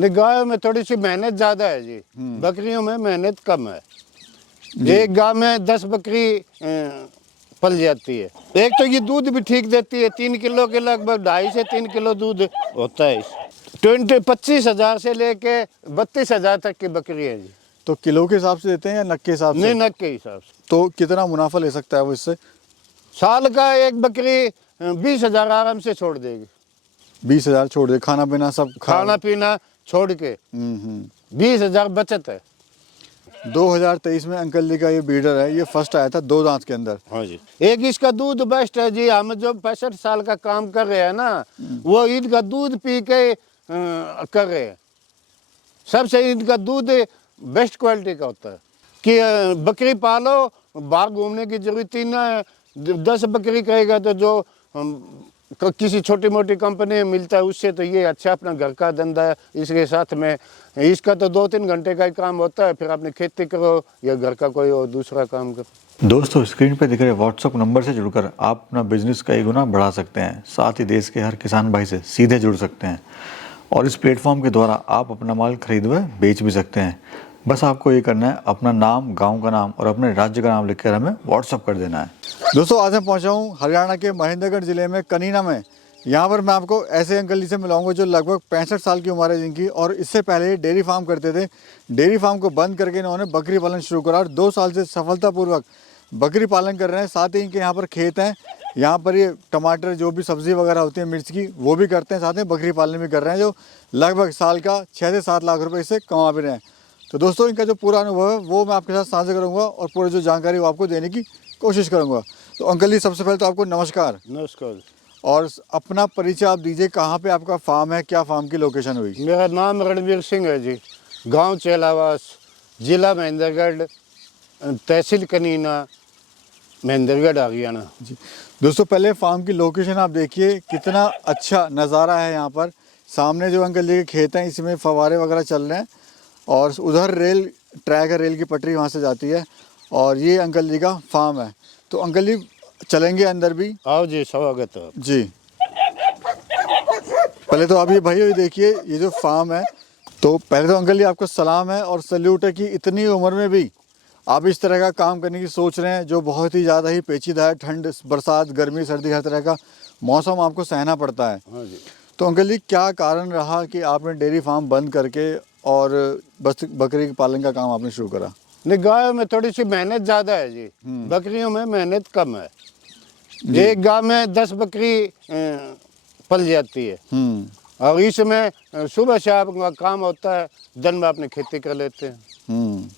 नहीं, गायों में थोड़ी सी मेहनत ज्यादा है जी, बकरियों में मेहनत कम है। एक गांव में 10 बकरी पल जाती है। एक तो ये दूध भी ठीक देती है, 3 किलो के लगभग 2.5 से 3 किलो दूध होता है। 25,000 से लेके 32,000 तक की बकरी है जी। तो किलो के हिसाब से देते हैं या नग के हिसाब से? नहीं, नग के हिसाब से। तो कितना मुनाफा ले सकता है वो इससे? साल का एक बकरी 20,000 आराम से छोड़ देगी। 20,000 छोड़ दे, खाना पीना सब खाना पीना छोड़ के 20,000 बचत है। 2023 में अंकल जी का ये ब्रीडर है, ये फर्स्ट आया था 2 दांत के अंदर। हाँ जी। एक इसका दूध बेस्ट है जी। हम जो 65 साल का काम कर रहे हैं ना, वो ईद का दूध पी के कर रहे हैं। सबसे इनका दूध बेस्ट क्वालिटी का होता है कि बकरी पालो, बाहर घूमने की जरूरत ही ना है। 10 बकरी कहेगा तो जो किसी छोटी मोटी कंपनी में मिलता है उससे तो ये अच्छा अपना घर का धंधा है। इसके साथ में इसका तो 2-3 घंटे का ही काम होता है, फिर अपनी खेती करो या घर का कोई और दूसरा काम करो। दोस्तों, स्क्रीन पर दिख रहे व्हाट्सएप नंबर से जुड़कर आप अपना बिजनेस कई गुना बढ़ा सकते हैं। साथ ही देश के हर किसान भाई से सीधे जुड़ सकते हैं और इस प्लेटफॉर्म के द्वारा आप अपना माल खरीद व बेच भी सकते हैं। बस आपको ये करना है, अपना नाम, गांव का नाम और अपने राज्य का नाम लिखकर हमें व्हाट्सअप कर देना है। दोस्तों, आज मैं पहुंचा हूं हरियाणा के महेंद्रगढ़ जिले में कनीना में। यहाँ पर मैं आपको ऐसे अंकल जी से मिलाऊंगा जो लगभग 65 साल की उम्र है जिनकी, और इससे पहले डेयरी फार्म करते थे। डेयरी फार्म को बंद करके इन्होंने बकरी पालन शुरू करा और 2 साल से सफलतापूर्वक बकरी पालन कर रहे हैं। साथ ही इनके यहाँ पर खेत हैं, यहाँ पर ये टमाटर जो भी सब्जी वगैरह होती है मिर्च की वो भी करते हैं, साथ में बकरी पालन भी कर रहे हैं, जो लगभग साल का 6 से 7 लाख रुपए इससे कमा भी रहे हैं। तो दोस्तों, इनका जो पूरा अनुभव है वो मैं आपके साथ साझा करूंगा और पूरी जो जानकारी वो आपको देने की कोशिश करूंगा। तो अंकल जी, सबसे पहले तो आपको नमस्कार। नमस्कार। और अपना परिचय आप दीजिए, कहाँ पे आपका फार्म है, क्या फार्म की लोकेशन हुई? मेरा नाम रणवीर सिंह है जी, गांव चेलावास, जिला महेंद्रगढ़, तहसील कनीना, महेंद्रगढ़, हरियाणा जी दोस्तों, पहले फार्म की लोकेशन आप देखिए, कितना अच्छा नज़ारा है यहाँ पर। सामने जो अंकल जी के खेत हैं इसमें फवारे वगैरह चल रहे हैं और उधर रेल ट्रैक है, रेल की पटरी वहाँ से जाती है और ये अंकल जी का फार्म है। तो अंकल जी चलेंगे अंदर भी? आओ जी, स्वागत है जी। पहले तो आप ये भाई देखिए, ये जो फार्म है, तो पहले तो अंकल जी आपको सलाम है और सल्यूट है कि इतनी उम्र में भी आप इस तरह का काम करने की सोच रहे हैं, जो बहुत ही ज़्यादा ही पेचीदा है। ठंड, बरसात, गर्मी, सर्दी, हर तरह का मौसम आपको सहना पड़ता है। हाँ जी। तो अंकल जी, क्या कारण रहा कि आपने डेयरी फार्म बंद करके और बस बकरी के पालन का काम आपने शुरू करा? नहीं, गायों में थोड़ी सी मेहनत ज्यादा है जी, बकरियों में मेहनत कम है। एक गांव में 10 बकरी पल जाती है और इसमें सुबह शाम का काम होता है, दिन में अपनी खेती कर लेते हैं।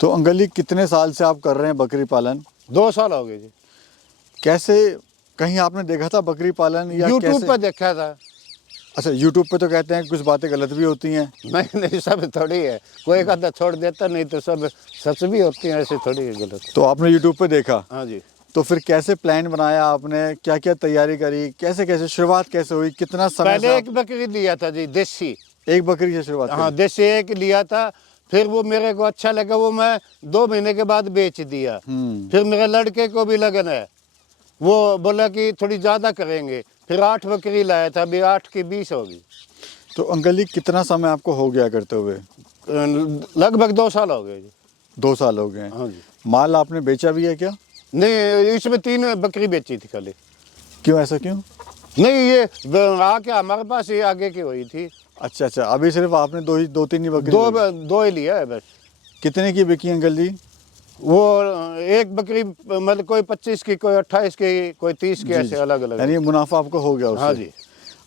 तो अंकल जी, कितने साल से आप कर रहे हैं बकरी पालन? 2 साल हो गए जी। कैसे, कहीं आपने देखा था बकरी पालन या यूट्यूब पर देखा था। अच्छा, यूट्यूब पे तो कहते हैं कुछ बातें गलत भी होती हैं। नहीं नहीं, सब थोड़ी है, कोई कहता छोड़ देता, नहीं तो सब सच भी होती है, ऐसे थोड़ी है गलत। तो आपने यूट्यूब पे देखा? हाँ जी। तो फिर कैसे प्लान बनाया आपने, क्या क्या तैयारी करी, कैसे कैसे शुरुआत कैसे हुई, कितना समय? पहले एक बकरी लिया था जी, देसी। एक बकरी से शुरुआत? हाँ, देसी एक लिया था। फिर वो मेरे को अच्छा लगा, वो मैं 2 महीने के बाद बेच दिया। फिर मेरे लड़के को भी लगन है, वो बोला कि थोड़ी ज्यादा करेंगे, फिर 8 बकरी लाया था, अभी 8 की 20 होगी। तो अंकल जी, कितना समय आपको हो गया करते हुए? लगभग 2 साल हो गए जी। 2 साल हो गए? हाँ जी। माल आपने बेचा भी है क्या? नहीं, इसमें 3 बकरी बेची थी खाली। क्यों, ऐसा क्यों? नहीं, ये आके हमारे पास ये आगे की हुई थी। अच्छा अच्छा, अभी सिर्फ आपने 2-3 ही बकरी? 2 ही लिया है बस। कितने की बिकी अंकल जी? वो एक बकरी मतलब कोई 25 की, कोई 28 की, कोई 30 की, ऐसे अलग अलग। यानी मुनाफा आपको हो गया उससे? हाँ जी।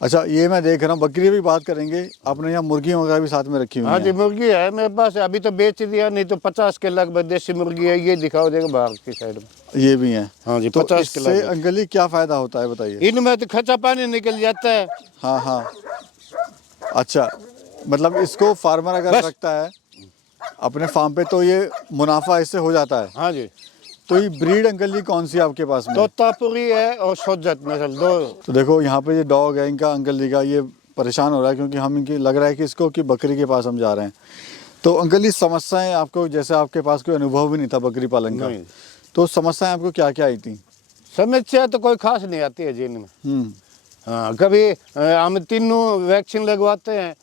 अच्छा, ये मैं देख रहा हूँ, बकरी भी बात करेंगे, आपने यहाँ मुर्गी वगैरह भी साथ में रखी हुई हाँ हैं? जी, मुर्गी है मेरे पास, अभी तो बेच दिया, नहीं तो 50 के लगभग देसी मुर्गी है। ये दिखाओ, देखो बाहर की साइड में। ये भी हैं? हाँ जी, तो 50 के इससे लगभग। अंकल जी क्या फायदा होता है बताइए? इनमें तो खर्चा पानी निकल जाता है। हाँ हाँ। अच्छा, मतलब इसको फार्मर अगर बस। रखता है अपने फार्म पे तो ये मुनाफा इससे हो जाता है? हाँ जी। तो ये ब्रीड अंकल जी कौन सी है आपके पास में? तोतापुरी है और सोजत नस्ल, 2। तो देखो यहाँ पे ये डॉग है इनका, अंकल जी का, ये परेशान हो रहा है क्योंकि हम इनकी लग रहा है कि इसको कि बकरी के पास हम जा रहे हैं। तो अंकल जी, समस्याएं आपको, जैसे आपके पास कोई अनुभव भी नहीं था बकरी पालन का, तो समस्याएं आपको क्या क्या आई थी? समस्या तो कोई खास नहीं आती है जी इनमें। हाँ कभी हम तीनों वैक्सीन लगवाते हैं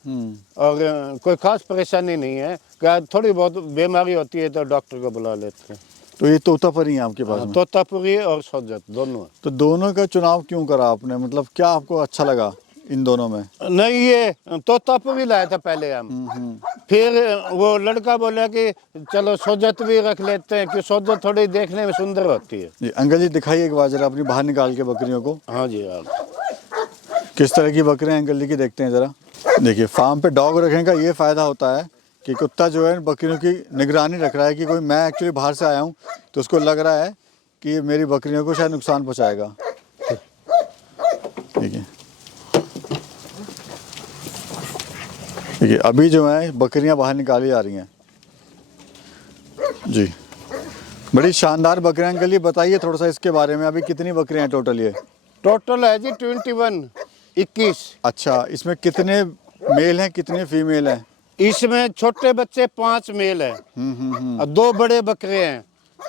और कोई खास परेशानी नहीं है। क्या थोड़ी बहुत बीमारी होती है तो डॉक्टर को बुला लेते हैं। तो ये तोतापरी है आपके पास में? तोतापुरी और सोजत दोनों। तो दोनों का चुनाव क्यों करा आपने, मतलब क्या आपको अच्छा लगा इन दोनों में? नहीं ये तोतापुरी लाया था पहले हम, फिर वो लड़का बोला कि चलो सोजत भी रख लेते हैं कि सोजत थोड़ी देखने में सुंदर होती है। जी अंकल जी दिखाइए एक बार जरा अपनी बाहर निकाल के बकरियों को। हाँ जी हाँ। किस तरह की बकरियां अंकल जी की देखते हैं जरा। देखिए फार्म पे डॉग रखने का ये फ़ायदा होता है कि कुत्ता जो है बकरियों की निगरानी रख रहा है कि कोई, मैं एक्चुअली बाहर से आया हूँ तो उसको लग रहा है कि मेरी बकरियों को शायद नुकसान पहुँचाएगा। ठीक है, देखिए अभी जो है बकरियां बाहर निकाली जा रही हैं। जी बड़ी शानदार बकरियां अंकल, ये बताइए थोड़ा सा इसके बारे में, अभी कितनी बकरियां हैं टोटल ये? टोटल है जी 21। अच्छा, इसमें कितने मेल हैं कितने फीमेल हैं? इसमें छोटे बच्चे 5 मेल है और 2 बड़े बकरे हैं।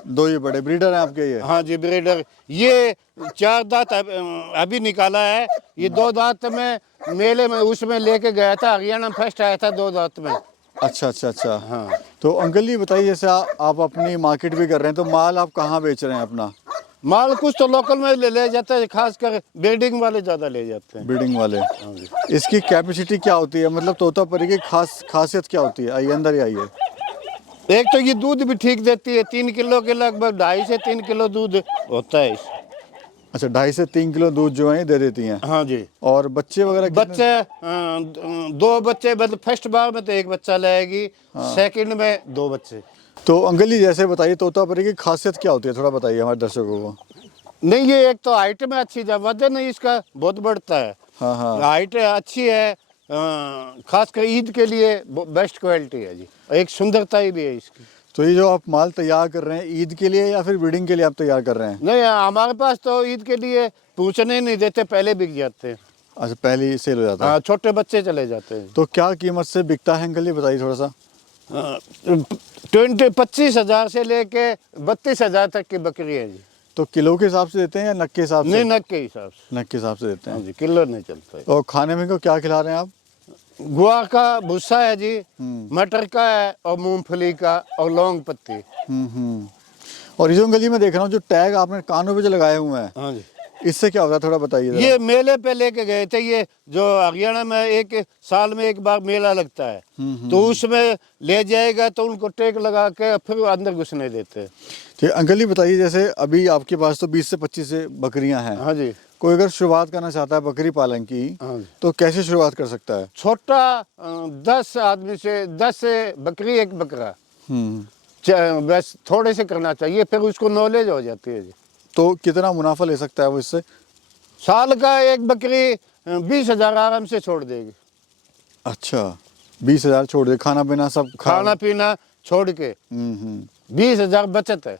2 ही बड़े ब्रीडर हैं आपके ये? हाँ जी ब्रीडर। ये 4 दांत अभी निकाला है। ये 2 दांत में मेले में उसमें लेके गया था, हरियाणा में फर्स्ट आया था 2 दांत में। अच्छा अच्छा अच्छा। हाँ तो अंकल जी बताइए, जैसे आप अपनी मार्केट भी कर रहे हैं तो माल आप कहाँ बेच रहे हैं अपना? माल कुछ तो लोकल में ले जाते हैं, खासकर ब्रीडिंग वाले ज़्यादा ले जाते हैं। ब्रीडिंग वाले। हाँ जी। इसकी कैपेसिटी क्या होती है, मतलब तोतापरी की खासियत क्या होती है? आइए अंदर ही आइए। एक तो ये दूध भी ठीक देती है, 3 किलो के लगभग 2.5 से 3 किलो दूध होता है। अच्छा 2.5 से 3 किलो दूध जो है दे देती हैं। हाँ जी। और बच्चे वगैरह कितने? बच्चे 2 बच्चे, मतलब फर्स्ट बार में तो 1 बच्चा लाएगी, सेकंड में 2 बच्चे। तो अंकल जी जैसे बताइए तोतापरी की खासियत क्या होती है, थोड़ा बताइए हमारे दर्शकों को। नहीं ये एक तो हाइट में अच्छी है, वजन इसका बहुत बढ़ता है। हाँ हाँ। हाइट अच्छी है, खासकर ईद के लिए बेस्ट क्वालिटी है जी। एक सुंदरता ही भी है इसकी। तो ये जो आप माल तैयार कर रहे हैं ईद के लिए या फिर ब्रीडिंग के लिए आप तैयार कर रहे हैं? नहीं हमारे पास तो ईद के लिए पूछने नहीं देते, पहले बिक जाते हैं। अच्छा पहले ही सेल हो जाता है? हाँ छोटे बच्चे चले जाते हैं। तो क्या कीमत से बिकता है अंकल जी बताइए थोड़ा सा। 25,000 से लेके 32,000 तक की बकरी है जी। तो किलो के हिसाब से देते हैं या नग के हिसाब से? नहीं नग के हिसाब से। नग के हिसाब से देते हाँ हैं। जी, किलो नहीं चलता है। और खाने में को क्या खिला रहे हैं आप? गुआ का भूसा है जी, मटर का है और मूंगफली का और लौंग पत्ती। और ये जो अंकल जी मैं देख रहा हूँ जो टैग आपने कानों पे जो लगाए हुए हैं, हाँ जी। इससे क्या होता है थोड़ा बताइए जरा। ये मेले पे लेके गए थे। ये जो हरियाणा में 1 साल में 1 बार मेला लगता है, तो उसमें ले जाएगा तो उनको टैग लगा के फिर अंदर घुसने देते हैं। ठीक अंकल जी बताइए, जैसे अभी आपके पास तो 20 से 25 बकरियां हैं। हाँ जी। कोई अगर शुरुआत करना चाहता है बकरी पालन की, हाँ जी। तो कैसे शुरुआत कर सकता है? छोटा 10 आदमी से 10 से बकरी 1 बकरा बस थोड़े से करना चाहिए, फिर उसको नॉलेज हो जाती है जी। तो कितना मुनाफा ले सकता है वो इससे? साल का 1 बकरी 20,000 आराम से छोड़ देगी। अच्छा 20,000 छोड़ दे, खाना पीना सब खाना पीना छोड़ के 20,000 बचत है।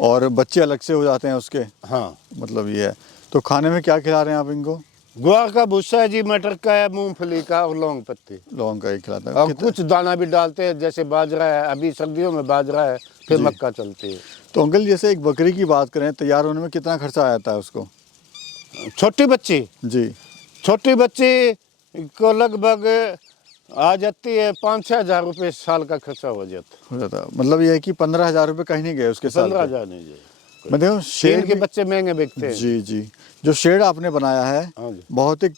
और बच्चे अलग से हो जाते हैं उसके? हाँ मतलब ये है। तो खाने में क्या खिला रहे हैं आप इनको? गुआर का भूसा है जी, मटर का है, मूंगफली का और लौंग पत्ती। लौंग का ही खिलाता है। और कुछ दाना भी डालते हैं, जैसे बाजरा है, अभी सर्दियों में बाजरा है, फिर मक्का चलती है। तो अंकल जैसे एक बकरी की बात करें, तैयार होने में कितना खर्चा आ जाता है उसको? छोटी बच्ची को लगभग आ जाती है 5-6 हज़ार रुपये साल का खर्चा हो जाता है। मतलब ये है कि 15,000 रुपये कहीं नहीं गए उसके साथ? 15,000 नहीं जाए। मैं देखो शेड के बच्चे महंगे बिकते हैं। जी जी। जो शेड आपने बनाया है हाँ जी। बहुत ही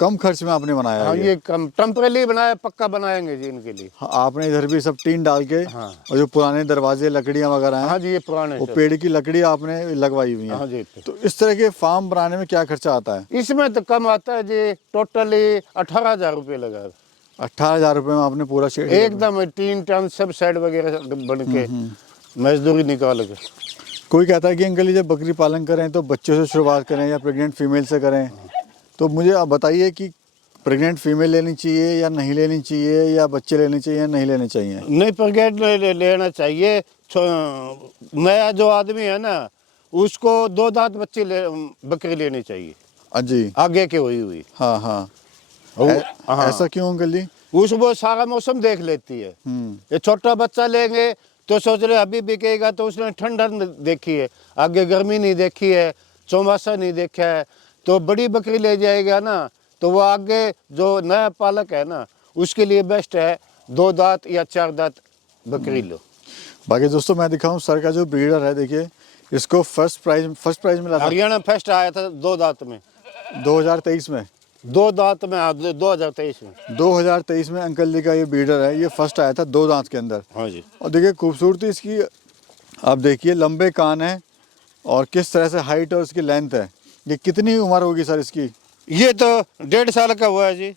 कम खर्च में आपने बनाया हाँ है। ये कम टेम्परेरी बनाया, पक्का बनाएंगे जी इनके लिए। हाँ, आपने इधर भी सब टीन डाल के, हाँ। और जो पुराने दरवाजे लकड़ियां वगैरह हैं, हाँ जी ये पुराने वो सब। पेड़ की लकड़ी आपने लगवाई हुई है। हाँ जी। तो इस तरह के फार्म बनाने में क्या खर्चा आता है? इसमें तो कम आता है जी, टोटली 18,000 रुपये लगा। 18,000 रुपये में आपने पूरा शेड एकदम 3 टन सब साइड वगैरह बन के मजदूरी निकाल के। कोई कहता है कि अंकल जी जब बकरी पालन करें तो बच्चों से शुरुआत करें या प्रेग्नेंट फीमेल से करें, तो मुझे आप बताइए कि प्रेग्नेंट फीमेल लेनी चाहिए या नहीं लेनी चाहिए, या बच्चे लेने चाहिए या नहीं लेने चाहिए? नहीं प्रेग्नेंट लेना चाहिए। नया जो आदमी है ना, उसको 2 दांत बकरी लेनी चाहिए। जी आगे की हुई। हाँ हाँ। हाँ। ऐसा क्यों अंकल जी? वो सारा मौसम देख लेती है। ये छोटा बच्चा लेंगे तो सोच रहे अभी बिकेगा, तो उसने ठंडा देखी है, आगे गर्मी नहीं देखी है, चौमासा नहीं देखा है, तो बड़ी बकरी ले जाएगा ना तो वो आगे जो नया पालक है ना उसके लिए बेस्ट है 2 दांत या 4 दांत बकरी लो। बाकी दोस्तों मैं दिखाऊं सर का जो ब्रीडर है, देखिए इसको फर्स्ट प्राइज मिला था हरियाणा फर्स्ट आया था 2 दांत में, 2023 में। 2 दांत में 2023 में। 2023 में अंकल जी का ये ब्रीडर है, ये फर्स्ट आया था 2 दांत के अंदर। हाँ जी। और देखिए खूबसूरती इसकी, आप देखिए लंबे कान है और किस तरह से हाइट और इसकी लेंथ है। ये कितनी उम्र होगी सर इसकी? ये तो 1.5 साल का हुआ है जी।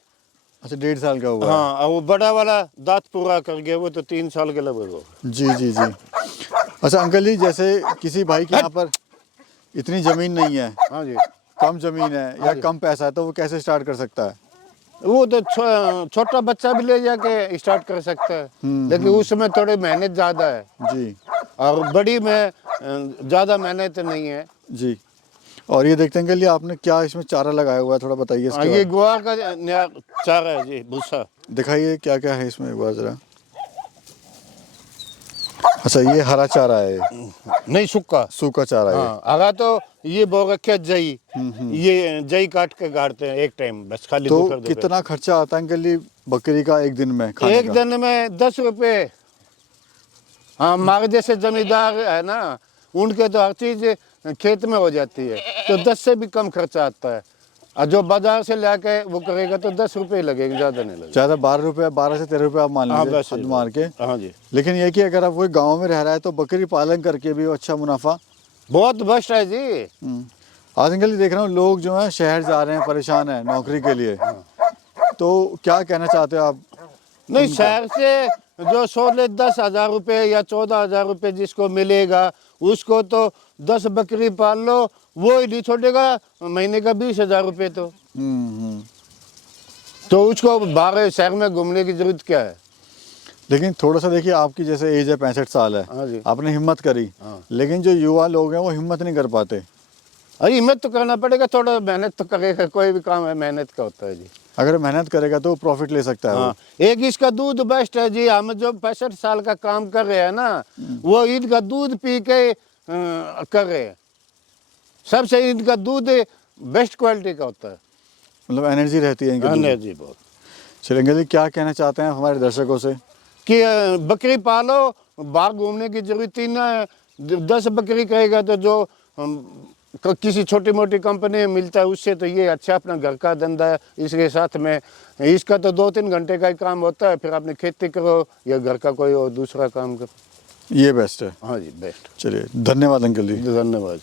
अच्छा 1.5 साल का हुआ है। हाँ, और वो बड़ा वाला दांत पूरा कर गया, वो तो 3 साल के लगभग होगा। जी जी जी। अच्छा अंकल जी, जैसे किसी भाई के यहाँ पर इतनी ज़मीन नहीं है, हाँ जी। कम ज़मीन है या कम पैसा है, तो वो कैसे स्टार्ट कर सकता है? वो तो छोटा बच्चा भी ले जाके स्टार्ट कर सकता है, लेकिन उसमें थोड़ी मेहनत ज़्यादा है जी और बड़ी में ज़्यादा मेहनत नहीं है। जी। और ये देखते हैं अंकल जी, आपने क्या इसमें चारा लगाया हुआ है, थोड़ा बताइए इसके ये बारे गुआर का नया चारा है जी, भूसा। में। दिखाइए क्या क्या है इसमें एक बार ज़रा। अच्छा ये हरा चारा है, नहीं सूखा। सूखा चारा है। हाँ, हरा तो ये बो रखे जई, ये जई काट के गाड़ते हैं एक टाइम बस, खाली तो दोपहर दोपहर। कितना खर्चा आता है अंकल जी बकरी का एक दिन में खाने एक का? दिन में 10 रुपए। हाँ, हमारे जैसे जमींदार है ना, उनके तो हर चीज खेत में हो जाती है, तो 10 से भी कम खर्चा आता है। और जो बाजार से लाके वो करेगा तो 10 रुपए लगेगा, ज़्यादा नहीं लगेगा। ज़्यादा 12 रुपये, 12 से 13 रुपये आप मान हाँ, लीजिए बस हद मार के। हाँ जी। लेकिन ये कि अगर आप कोई गांव में रह रहा है तो बकरी पालन करके भी अच्छा मुनाफा। बहुत बेस्ट है जी। आज अंकल जी देख रहा हूँ लोग जो है शहर जा रहे हैं, परेशान है नौकरी के लिए, तो क्या कहना चाहते हो आप? नहीं, शहर से जो 10,000 रुपये या 14,000 रुपये जिसको मिलेगा उसको तो 10 बकरी पाल लो, वो ही नहीं छोड़ेगा महीने का 20,000 रुपये। तो उसको बाहर शहर में घूमने की जरूरत क्या है? लेकिन थोड़ा सा देखिए, आपकी जैसे एज है 65 साल है, हाँ जी। आपने हिम्मत करी, लेकिन जो युवा लोग हैं वो हिम्मत नहीं कर पाते। अरे हिम्मत तो करना पड़ेगा, थोड़ा मेहनत तो करेगा, कोई भी काम है मेहनत का होता है जी। अगर मेहनत करेगा तो प्रॉफिट ले सकता है वो। हाँ, एक इसका दूध बेस्ट है जी। हम जो 65 साल का काम कर रहे हैं ना, वो ईद का दूध पी के कर रहे हैं। सबसे ईद का दूध बेस्ट क्वालिटी का होता है, मतलब एनर्जी रहती है इनके दूध में। जी बहुत। चलिए अंकल जी, क्या कहना चाहते हैं हमारे दर्शकों से? कि बकरी पालो, बाहर घूमने की जरूरत ही ना है। 10 बकरी करेगा तो जो किसी छोटी मोटी कंपनी में मिलता है उससे तो ये अच्छा अपना घर का धंधा है। इसके साथ में इसका तो 2-3 घंटे का ही काम होता है, फिर अपनी खेती करो या घर का कोई और दूसरा काम करो। ये बेस्ट है। हाँ जी, बेस्ट। चलिए धन्यवाद अंकल जी। धन्यवाद।